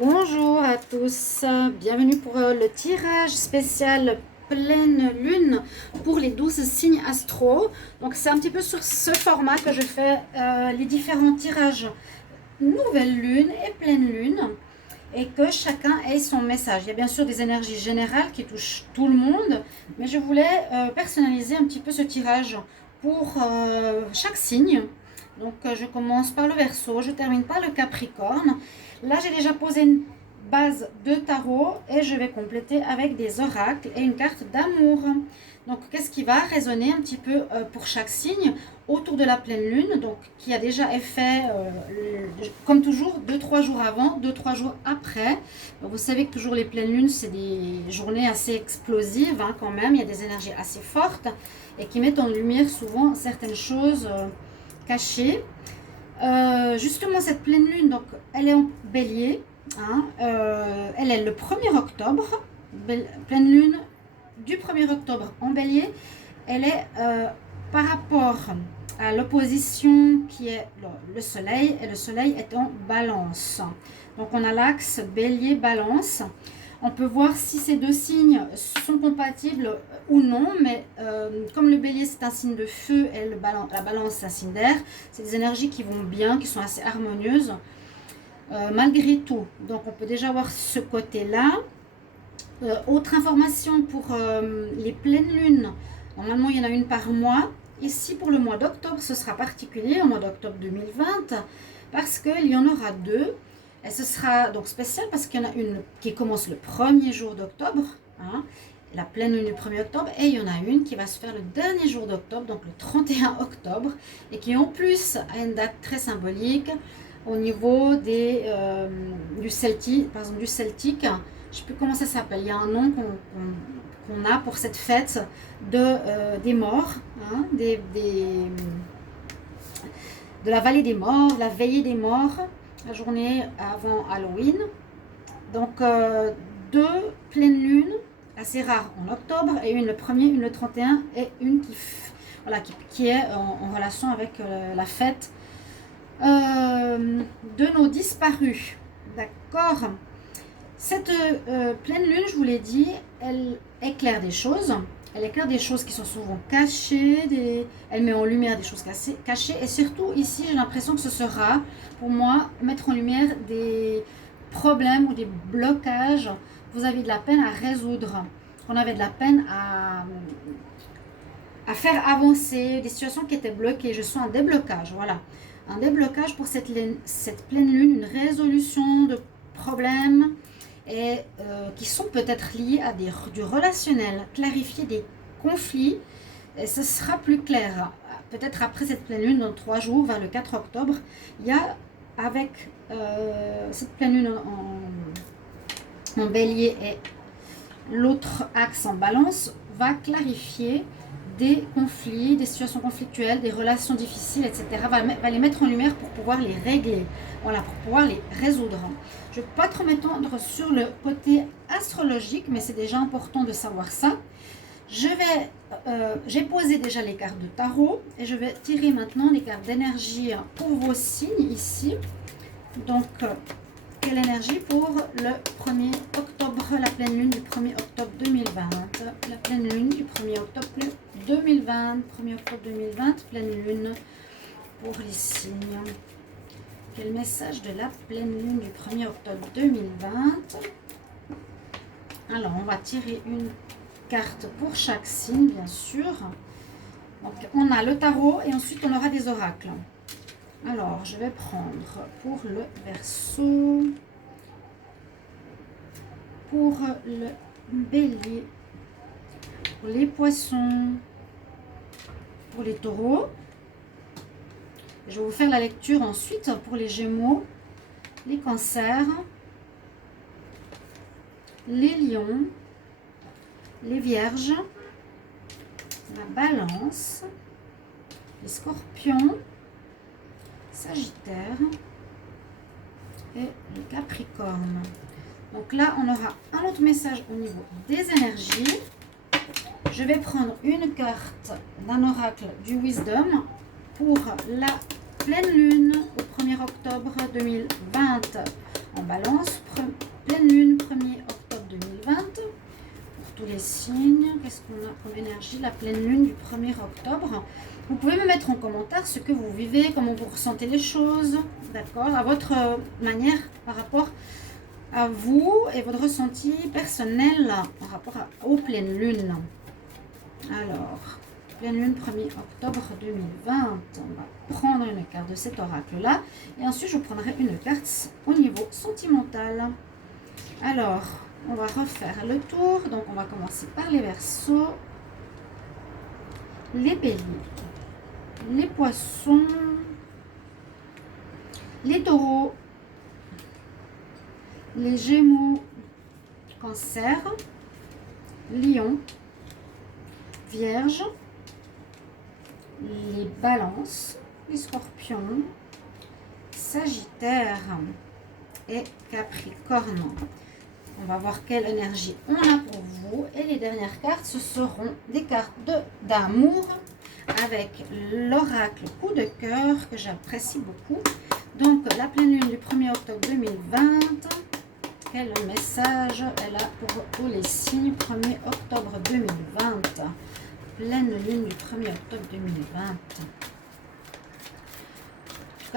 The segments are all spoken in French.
Bonjour à tous, bienvenue pour le tirage spécial pleine lune pour les 12 signes astro. Donc c'est un petit peu sur ce format que je fais les différents tirages nouvelle lune et pleine lune et que chacun ait son message. Il y a bien sûr des énergies générales qui touchent tout le monde, mais je voulais personnaliser un petit peu ce tirage pour chaque signe. Donc je commence par le Verseau, je termine par le Capricorne. Là j'ai déjà posé une base de tarot et je vais compléter avec des oracles et une carte d'amour. Donc qu'est-ce qui va résonner un petit peu pour chaque signe autour de la pleine lune, donc qui a déjà effet comme toujours 2-3 jours avant, 2-3 jours après. Donc, vous savez que toujours les pleines lunes c'est des journées assez explosives quand même, il y a des énergies assez fortes et qui mettent en lumière souvent certaines choses cachées. Justement cette pleine lune, donc elle est en bélier, elle est le 1er octobre, pleine lune du 1er octobre en bélier. Elle est par rapport à l'opposition qui est le soleil, et le soleil est en balance. Donc on a l'axe bélier-balance. On peut voir si ces deux signes sont compatibles ou non, mais comme le bélier c'est un signe de feu et la balance c'est un signe d'air, c'est des énergies qui vont bien, qui sont assez harmonieuses malgré tout. Donc on peut déjà voir ce côté-là. Autre information pour les pleines lunes, normalement il y en a une par mois. Ici pour le mois d'octobre ce sera particulier, au mois d'octobre 2020, parce qu'il y en aura deux. Et ce sera donc spécial parce qu'il y en a une qui commence le premier jour d'octobre, la pleine lune du 1er octobre, et il y en a une qui va se faire le dernier jour d'octobre, donc le 31 octobre, et qui en plus a une date très symbolique au niveau du celtique, par exemple du celtique. Je ne sais plus comment ça s'appelle, il y a un nom qu'on a pour cette fête des morts, de la vallée des morts, la veillée des morts, la journée avant Halloween. Donc deux pleines lunes assez rares en octobre, et une le 1er, une le 31, et une qui est en relation avec la fête de nos disparus. D'accord. Cette pleine lune, je vous l'ai dit, elle éclaire des choses. Elle éclaire des choses qui sont souvent cachées, elle met en lumière des choses cachées. Et surtout ici, j'ai l'impression que ce sera, pour moi, mettre en lumière des problèmes ou des blocages. Vous avez de la peine à résoudre. On avait de la peine à faire avancer, des situations qui étaient bloquées. Je sens un déblocage, voilà. Un déblocage pour cette pleine lune, une résolution de problèmes et qui sont peut-être liés à du relationnel, clarifier des conflits, et ce sera plus clair. Peut-être après cette pleine lune, dans 3 jours, vers le 4 octobre, il y a avec cette pleine lune en bélier et l'autre axe en balance, va clarifier des conflits, des situations conflictuelles, des relations difficiles, etc. Va les mettre en lumière pour pouvoir les régler, voilà, pour pouvoir les résoudre. Je ne vais pas trop m'étendre sur le côté astrologique, mais c'est déjà important de savoir ça. J'ai posé déjà les cartes de tarot et je vais tirer maintenant les cartes d'énergie pour vos signes ici. Donc, quelle énergie pour le 1er octobre, la pleine lune du 1er octobre 2020. La pleine lune du 1er octobre 2020. 1er octobre 2020, pleine lune pour les signes. Quel message de la pleine lune du 1er octobre 2020. Alors, on va tirer une carte pour chaque signe, bien sûr. Donc, on a le tarot et ensuite on aura des oracles. Alors, je vais prendre pour le Verseau, pour le Bélier, pour les Poissons, pour les Taureaux. Je vais vous faire la lecture ensuite pour les Gémeaux, les Cancers, les Lions, les Vierges, la Balance, les Scorpions, Sagittaire et le Capricorne. Donc là, on aura un autre message au niveau des énergies. Je vais prendre une carte d'un oracle du Wisdom pour la pleine lune au 1er octobre 2020 en balance, comme énergie la pleine lune du 1er octobre. Vous pouvez me mettre en commentaire ce que vous vivez, comment vous ressentez les choses, d'accord, à votre manière par rapport à vous et votre ressenti personnel par rapport aux pleines lunes. Alors, pleine lune 1er octobre 2020. On va prendre une carte de cet oracle-là. Et ensuite, je prendrai une carte au niveau sentimental. Alors, on va refaire le tour. Donc, on va commencer par les Verseaux, les Béliers, les Poissons, les Taureaux, les Gémeaux, Cancer, Lion, Vierge, les Balances, les Scorpions, Sagittaire et Capricorne. On va voir quelle énergie on a pour vous. Et les dernières cartes, ce seront des cartes d'amour avec l'oracle coup de cœur que j'apprécie beaucoup. Donc, la pleine lune du 1er octobre 2020. Quel message elle a pour les signes 1er octobre 2020. Pleine lune du 1er octobre 2020.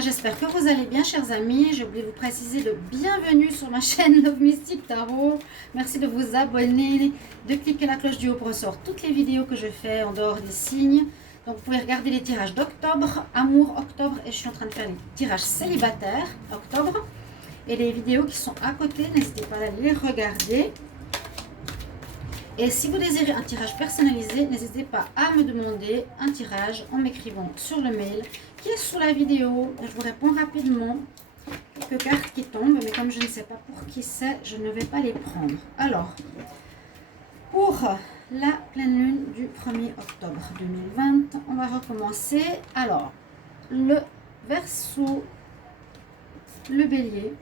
J'espère que vous allez bien, chers amis. J'ai oublié de vous préciser de bienvenue sur ma chaîne Love Mystic Tarot. Merci de vous abonner, de cliquer la cloche du haut pour recevoir toutes les vidéos que je fais en dehors des signes. Donc, vous pouvez regarder les tirages d'octobre, amour octobre, et je suis en train de faire les tirages célibataires octobre. Et les vidéos qui sont à côté, n'hésitez pas à les regarder. Et si vous désirez un tirage personnalisé, n'hésitez pas à me demander un tirage en m'écrivant sur le mail qui est sous la vidéo. Je vous réponds rapidement. Quelques cartes qui tombent, mais comme je ne sais pas pour qui c'est, je ne vais pas les prendre. Alors, pour la pleine lune du 1er octobre 2020, on va recommencer. Alors, le Verseau, le Bélier,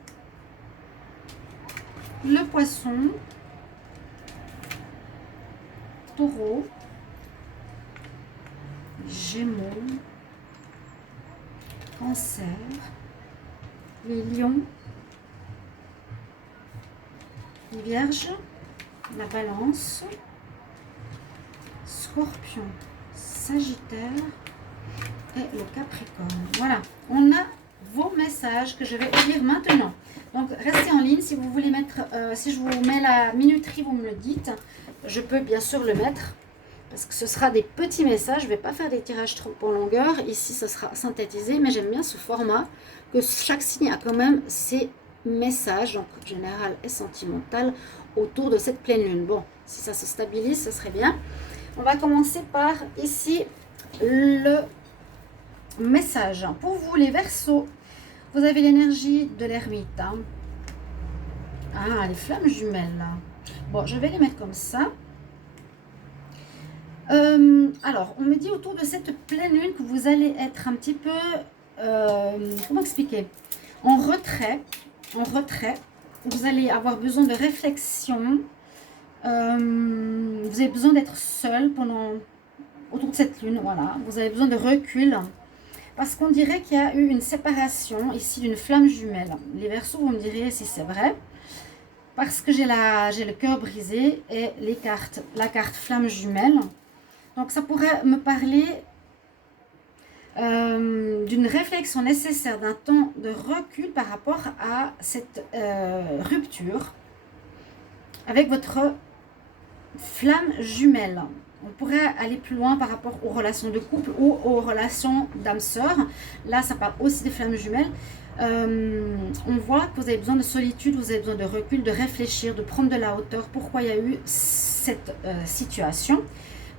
le Poisson, Taureau, Gémeaux, Cancer, les Lions, les Vierges, la Balance, Scorpion, Sagittaire et le Capricorne. Voilà, on a vos messages que je vais lire maintenant. Donc, restez en ligne. Si vous voulez mettre, si je vous mets la minuterie, vous me le dites. Je peux bien sûr le mettre parce que ce sera des petits messages. Je ne vais pas faire des tirages trop en longueur. Ici, ce sera synthétisé, mais j'aime bien ce format que chaque signe a quand même ses messages, donc général et sentimental, autour de cette pleine lune. Bon, si ça se stabilise, ce serait bien. On va commencer par ici le message. Pour vous, les Verseaux, vous avez l'énergie de l'ermite. Hein. Ah, les flammes jumelles. Bon, je vais les mettre comme ça. Alors, on me dit autour de cette pleine lune que vous allez être un petit peu, comment expliquer, en retrait. Vous allez avoir besoin de réflexion. Vous avez besoin d'être seul autour de cette lune. Voilà, vous avez besoin de recul. Parce qu'on dirait qu'il y a eu une séparation ici d'une flamme jumelle. Les Verseaux, vous me direz si c'est vrai. Parce que j'ai le cœur brisé et la carte flamme jumelle. Donc ça pourrait me parler d'une réflexion nécessaire, d'un temps de recul par rapport à cette rupture avec votre flamme jumelle. On pourrait aller plus loin par rapport aux relations de couple ou aux relations d'âme-sœur. Là, ça parle aussi des flammes jumelles. On voit que vous avez besoin de solitude, vous avez besoin de recul, de réfléchir, de prendre de la hauteur. Pourquoi il y a eu cette situation?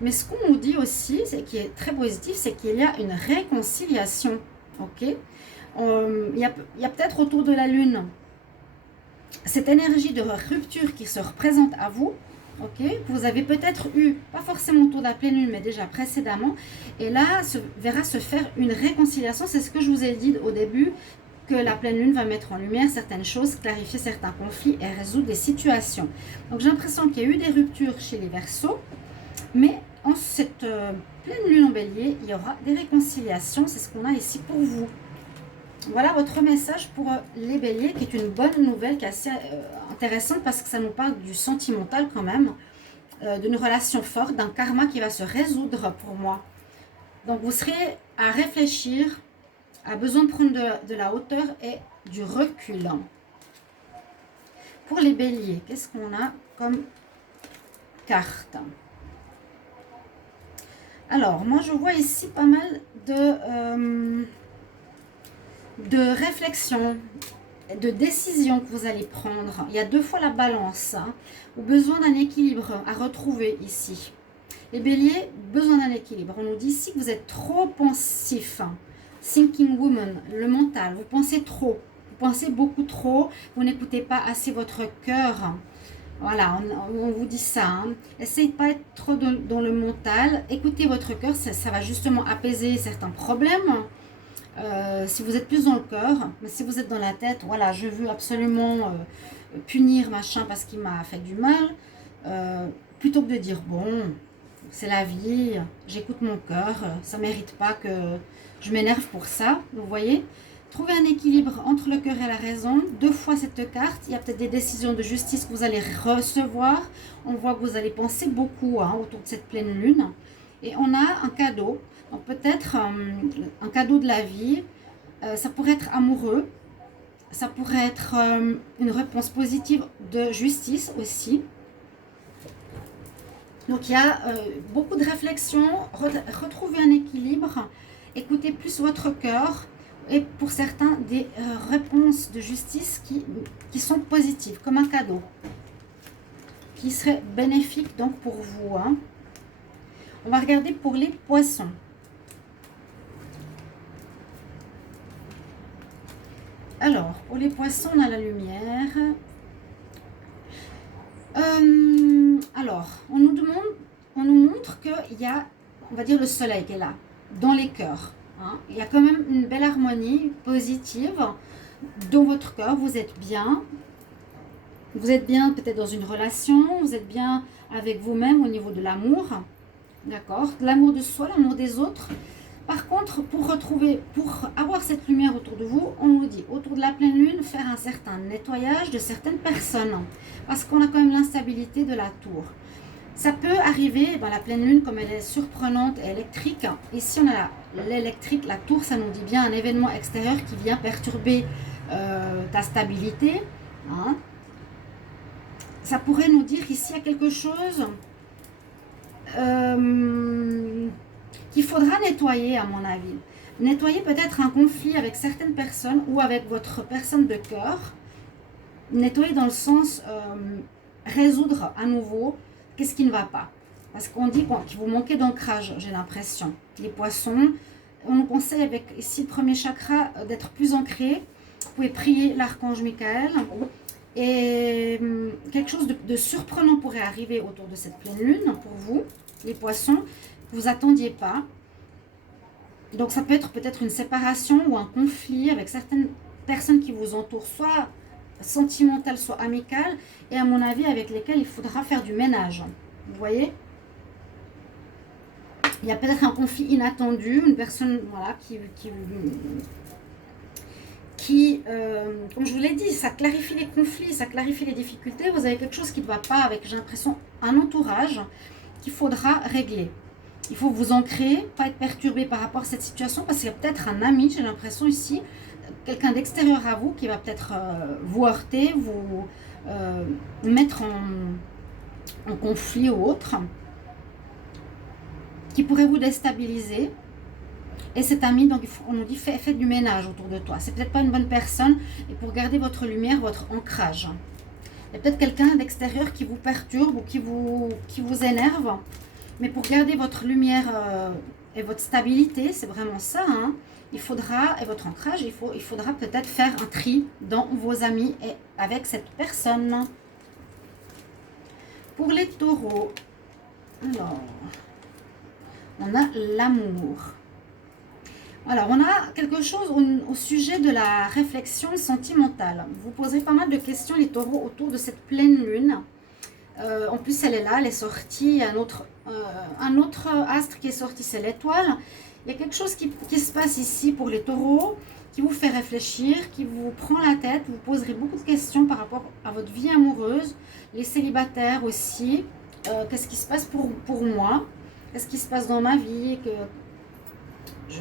Mais ce qu'on nous dit aussi, c'est qui est très positif, c'est qu'il y a une réconciliation. Ok, il y a peut-être autour de la lune cette énergie de rupture qui se représente à vous. Ok, vous avez peut-être eu, pas forcément autour de la pleine lune, mais déjà précédemment. Et là, verra se faire une réconciliation. C'est ce que je vous ai dit au début, que la pleine lune va mettre en lumière certaines choses, clarifier certains conflits et résoudre des situations. Donc j'ai l'impression qu'il y a eu des ruptures chez les Verseaux, mais en cette pleine lune en Bélier, il y aura des réconciliations. C'est ce qu'on a ici pour vous. Voilà votre message pour les Béliers, qui est une bonne nouvelle, qui est assez intéressante parce que ça nous parle du sentimental quand même. d'une relation forte, d'un karma qui va se résoudre pour moi. Donc vous serez à réfléchir, à besoin de prendre de la hauteur et du recul. Pour les béliers, qu'est-ce qu'on a comme carte? Alors, moi je vois ici pas mal de réflexion, de décision que vous allez prendre. Il y a 2 fois la balance, hein, ou besoin d'un équilibre à retrouver ici. Les béliers, besoin d'un équilibre. On nous dit ici que vous êtes trop pensif. Thinking woman, le mental, vous pensez trop. Vous pensez beaucoup trop, vous n'écoutez pas assez votre cœur. Voilà, on vous dit ça. Hein. Essayez de ne pas être trop dans le mental. Écoutez votre cœur, ça va justement apaiser certains problèmes. Si vous êtes plus dans le cœur, mais si vous êtes dans la tête, voilà, je veux absolument punir machin parce qu'il m'a fait du mal, plutôt que de dire bon, c'est la vie, j'écoute mon cœur, ça ne mérite pas que je m'énerve pour ça, vous voyez. Trouvez un équilibre entre le cœur et la raison. 2 fois cette carte, il y a peut-être des décisions de justice que vous allez recevoir. On voit que vous allez penser beaucoup hein, autour de cette pleine lune. Et on a un cadeau. Donc peut-être un cadeau de la vie, ça pourrait être amoureux, ça pourrait être une réponse positive de justice aussi. Donc il y a beaucoup de réflexion, retrouvez un équilibre, écoutez plus votre cœur et pour certains des réponses de justice qui sont positives, comme un cadeau, qui serait bénéfique donc pour vous. Hein. On va regarder pour les poissons. Alors, pour les poissons, on a la lumière. Alors, on nous montre qu'il y a, on va dire, le soleil qui est là, dans les cœurs. Hein. Il y a quand même une belle harmonie positive dans votre cœur. Vous êtes bien. Vous êtes bien peut-être dans une relation. Vous êtes bien avec vous-même au niveau de l'amour. D'accord? L'amour de soi, l'amour des autres. Par contre, pour avoir cette lumière autour de vous, on nous dit, autour de la pleine lune, faire un certain nettoyage de certaines personnes. Parce qu'on a quand même l'instabilité de la tour. Ça peut arriver, la pleine lune, comme elle est surprenante et électrique. Ici, on a l'électrique, la tour, ça nous dit bien un événement extérieur qui vient perturber ta stabilité. Hein. Ça pourrait nous dire ici, il y a quelque chose qu'il faudra nettoyer, à mon avis. Nettoyer peut-être un conflit avec certaines personnes ou avec votre personne de cœur. Nettoyer dans le sens résoudre à nouveau qu'est-ce qui ne va pas. Parce qu'on dit qu'il vous manquez d'ancrage, j'ai l'impression. Les poissons, on nous conseille avec ici le premier chakra d'être plus ancré. Vous pouvez prier l'archange Michael. Et quelque chose de surprenant pourrait arriver autour de cette pleine lune pour vous, les poissons. Vous attendiez pas. Donc ça peut être peut-être une séparation ou un conflit avec certaines personnes qui vous entourent, soit sentimentales, soit amicales, et à mon avis avec lesquelles il faudra faire du ménage. Vous voyez? Il y a peut-être un conflit inattendu, une personne voilà, qui comme je vous l'ai dit, ça clarifie les conflits, ça clarifie les difficultés. Vous avez quelque chose qui ne va pas avec, j'ai l'impression, un entourage qu'il faudra régler. Il faut vous ancrer, pas être perturbé par rapport à cette situation, parce qu'il y a peut-être un ami, j'ai l'impression ici, quelqu'un d'extérieur à vous qui va peut-être vous heurter, vous mettre en conflit ou autre, qui pourrait vous déstabiliser. Et cet ami, donc on nous dit, fais du ménage autour de toi. C'est peut-être pas une bonne personne, et pour garder votre lumière, votre ancrage. Il y a peut-être quelqu'un d'extérieur qui vous perturbe ou qui vous énerve. Mais pour garder votre lumière et votre stabilité, c'est vraiment ça, hein, il faudra, et votre ancrage, il faudra peut-être faire un tri dans vos amis et avec cette personne. Pour les taureaux, alors, on a l'amour. Alors, on a quelque chose au sujet de la réflexion sentimentale. Vous posez pas mal de questions, les taureaux, autour de cette pleine lune. En plus, elle est là, elle est sortie. Il y a un autre astre qui est sorti, c'est l'étoile. Il y a quelque chose qui se passe ici pour les taureaux, qui vous fait réfléchir, qui vous prend la tête. Vous poserez beaucoup de questions par rapport à votre vie amoureuse. Les célibataires aussi, qu'est-ce qui se passe pour moi, qu'est-ce qui se passe dans ma vie,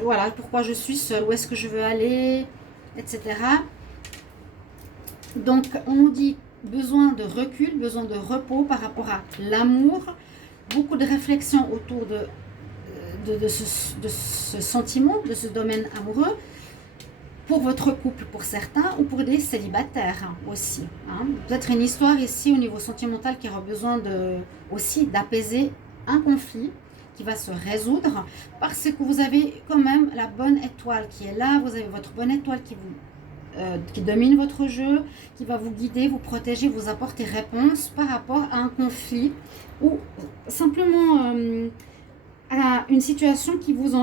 voilà, pourquoi je suis seule, où est-ce que je veux aller, etc. Donc, on nous dit besoin de recul, besoin de repos par rapport à l'amour, beaucoup de réflexion autour de ce sentiment, de ce domaine amoureux, pour votre couple, pour certains, ou pour des célibataires aussi. Peut-être une histoire ici au niveau sentimental qui aura besoin aussi d'apaiser un conflit qui va se résoudre, parce que vous avez quand même la bonne étoile qui est là, vous avez votre bonne étoile qui domine votre jeu, qui va vous guider, vous protéger, vous apporter réponse par rapport à un conflit ou simplement à une situation qui vous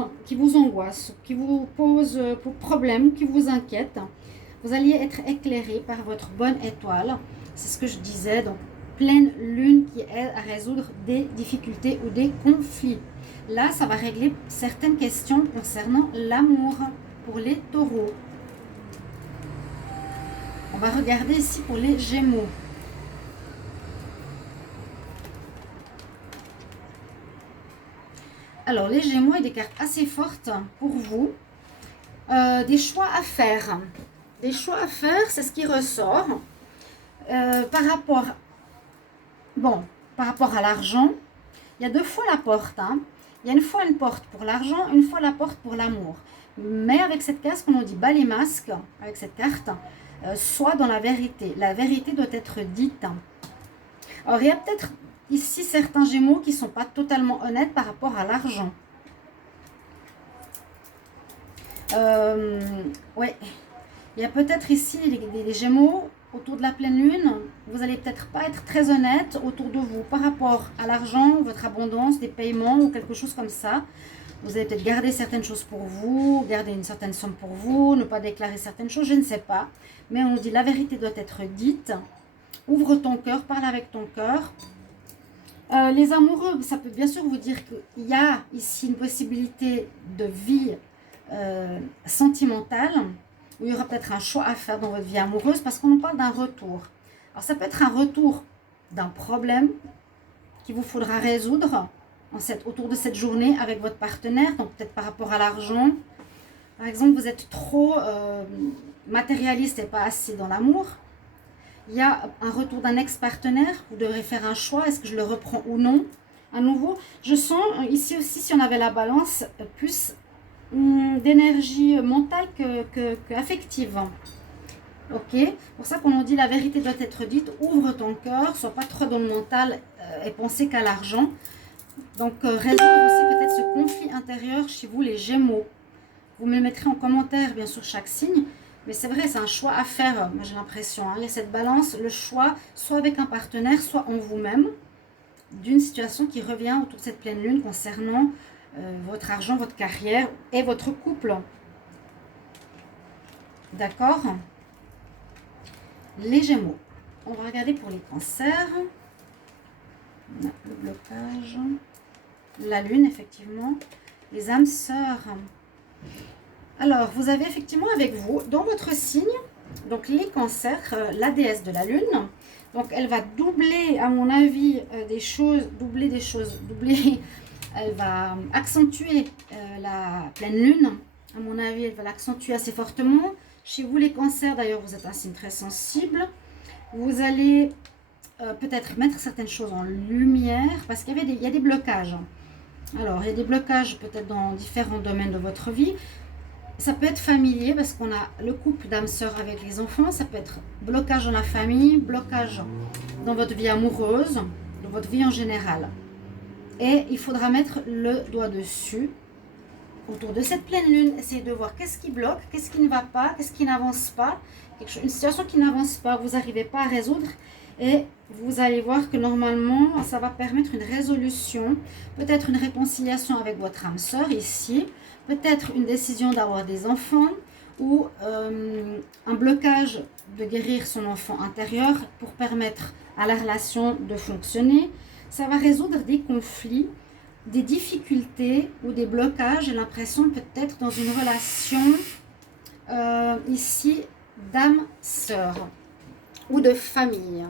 angoisse, qui vous pose problème, qui vous inquiète. Vous alliez être éclairé par votre bonne étoile. C'est ce que je disais, donc pleine lune qui aide à résoudre des difficultés ou des conflits. Là, ça va régler certaines questions concernant l'amour pour les taureaux. On va regarder ici pour les Gémeaux. Alors, les Gémeaux, il y a des cartes assez fortes pour vous. Des choix à faire. Des choix à faire, c'est ce qui ressort. Par rapport à l'argent, il y a deux fois la porte. Il y a une fois une porte pour l'argent, une fois la porte pour l'amour. Mais avec cette carte, qu'on nous dit bas les masques, avec cette carte, soit dans la vérité. La vérité doit être dite. Alors, il y a peut-être ici certains Gémeaux qui ne sont pas totalement honnêtes par rapport à l'argent. Ouais. Il y a peut-être ici des Gémeaux autour de la pleine lune. Vous n'allez peut-être pas être très honnête autour de vous par rapport à l'argent, votre abondance, des paiements ou quelque chose comme ça. Vous allez peut-être garder certaines choses pour vous, garder une certaine somme pour vous, ne pas déclarer certaines choses, je ne sais pas. Mais on dit la vérité doit être dite. Ouvre ton cœur, parle avec ton cœur. Les amoureux, ça peut bien sûr vous dire qu'il y a ici une possibilité de vie sentimentale, où il y aura peut-être un choix à faire dans votre vie amoureuse, parce qu'on nous parle d'un retour. Alors ça peut être un retour d'un problème qu'il vous faudra résoudre autour de cette journée avec votre partenaire, donc peut-être par rapport à l'argent. Par exemple, vous êtes trop matérialiste et pas assez dans l'amour. Il y a un retour d'un ex-partenaire, vous devrez faire un choix, est-ce que je le reprends ou non. À nouveau, je sens ici aussi, si on avait la balance, plus d'énergie mentale que affective. Ok, pour ça qu'on nous dit la vérité doit être dite, ouvre ton cœur, sois pas trop dans le mental et penser qu'à l'argent. Donc résoudre aussi peut-être ce conflit intérieur chez vous les Gémeaux. Vous me le mettrez en commentaire bien sûr chaque signe. Mais c'est vrai, c'est un choix à faire, moi j'ai l'impression. Il y a cette balance, le choix, soit avec un partenaire, soit en vous-même, d'une situation qui revient autour de cette pleine lune concernant votre argent, votre carrière et votre couple. D'accord? Les Gémeaux. On va regarder pour les cancers. On a le blocage. La lune, effectivement. Les âmes sœurs. Alors, vous avez effectivement avec vous, dans votre signe, donc les cancers, la déesse de la lune. Donc, elle va doubler, à mon avis, elle va accentuer la pleine lune. À mon avis, elle va l'accentuer assez fortement. Chez vous, les cancers, d'ailleurs, vous êtes un signe très sensible. Vous allez peut-être mettre certaines choses en lumière, parce qu'il y a des blocages. Alors, il y a des blocages peut-être dans différents domaines de votre vie. Ça peut être familier parce qu'on a le couple d'âme sœur avec les enfants. Ça peut être blocage dans la famille, blocage dans votre vie amoureuse, dans votre vie en général. Et il faudra mettre le doigt dessus autour de cette pleine lune. Essayez de voir qu'est-ce qui bloque, qu'est-ce qui ne va pas, qu'est-ce qui n'avance pas. Une situation qui n'avance pas, vous n'arrivez pas à résoudre. Et vous allez voir que normalement, ça va permettre une résolution, peut-être une réconciliation avec votre âme sœur ici, peut-être une décision d'avoir des enfants ou un blocage de guérir son enfant intérieur pour permettre à la relation de fonctionner. Ça va résoudre des conflits, des difficultés ou des blocages. J'ai l'impression peut-être dans une relation ici d'âme sœur ou de famille.